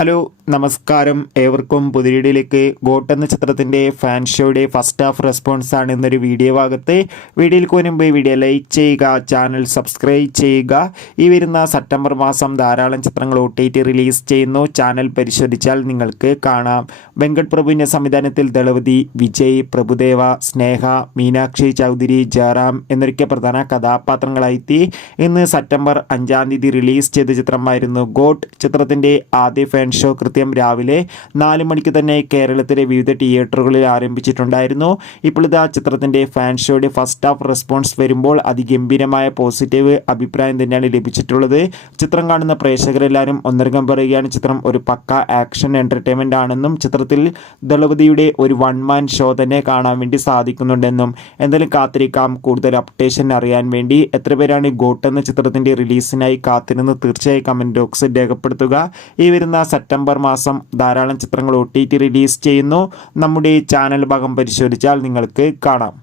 Hello നമസ്കാരം, ഏവർക്കും പുതിയ വീഡിയോയിലേക്ക്. ഗോട്ട് എന്ന ചിത്രത്തിൻ്റെ ഫാൻ ഷോയുടെ ഫസ്റ്റ് ഹാഫ് റെസ്പോൺസാണ് ഇന്നൊരു വീഡിയോ ഭാഗത്ത്. വീഡിയോയിൽ മുൻപ് വീഡിയോ ലൈക്ക് ചെയ്യുക, ചാനൽ സബ്സ്ക്രൈബ് ചെയ്യുക. ഈ വരുന്ന സെപ്റ്റംബർ മാസം ധാരാളം ചിത്രങ്ങൾ OTT റിലീസ് ചെയ്യുന്നു. ചാനൽ പരിശോധിച്ചാൽ നിങ്ങൾക്ക് കാണാം. വെങ്കട് പ്രഭുവിൻ്റെ സംവിധാനത്തിൽ ദളപതി, വിജയ്, പ്രഭുദേവ, സ്നേഹ, മീനാക്ഷി ചൗധരി, ജയറാം എന്നൊക്കെ പ്രധാന കഥാപാത്രങ്ങളായി ഇന്ന് സെപ്റ്റംബർ 5 റിലീസ് ചെയ്ത ചിത്രമായിരുന്നു ഗോട്ട്. ചിത്രത്തിൻ്റെ ആദ്യ ഫാൻ ഷോ കൃത്യം രാവിലെ 4 മണിക്ക് തന്നെ കേരളത്തിലെ വിവിധ തിയേറ്ററുകളിൽ ആരംഭിച്ചിട്ടുണ്ടായിരുന്നു. ഇപ്പോൾ ഇതാ ചിത്രത്തിൻ്റെ ഫാൻ ഷോയുടെ ഫസ്റ്റ് ഹാഫ് റെസ്പോൺസ് വരുമ്പോൾ അതിഗംഭീരമായ പോസിറ്റീവ് അഭിപ്രായം തന്നെയാണ് ലഭിച്ചിട്ടുള്ളത്. ചിത്രം കാണുന്ന പ്രേക്ഷകരെല്ലാവരും ഒന്നടങ്കം പറയുകയാണ് ചിത്രം ഒരു പക്ക ആക്ഷൻ എൻ്റർടൈൻമെൻ്റ് ആണെന്നും ചിത്രത്തിൽ ദളപതിയുടെ ഒരു വൺ മാൻ ഷോ തന്നെ കാണാൻ വേണ്ടി സാധിക്കുന്നുണ്ടെന്നും. എന്തായാലും കാത്തിരിക്കാം കൂടുതൽ അപ്ഡേഷൻ അറിയാൻ വേണ്ടി. എത്ര പേരാണ് ഗോട്ട് എന്ന ചിത്രത്തിൻ്റെ റിലീസിനായി കാത്തിരുന്ന് തീർച്ചയായും കമൻറ്റ് ബോക്സിൽ രേഖപ്പെടുത്തുക. ഈ വരുന്ന സെപ്റ്റംബർ മാസം ധാരാളം ചിത്രങ്ങൾ OTT റിലീസ് ചെയ്യുന്നു. നമ്മുടെ ചാനൽ ഭാഗം പരിശോധിച്ചാൽ നിങ്ങൾക്ക് കാണാം.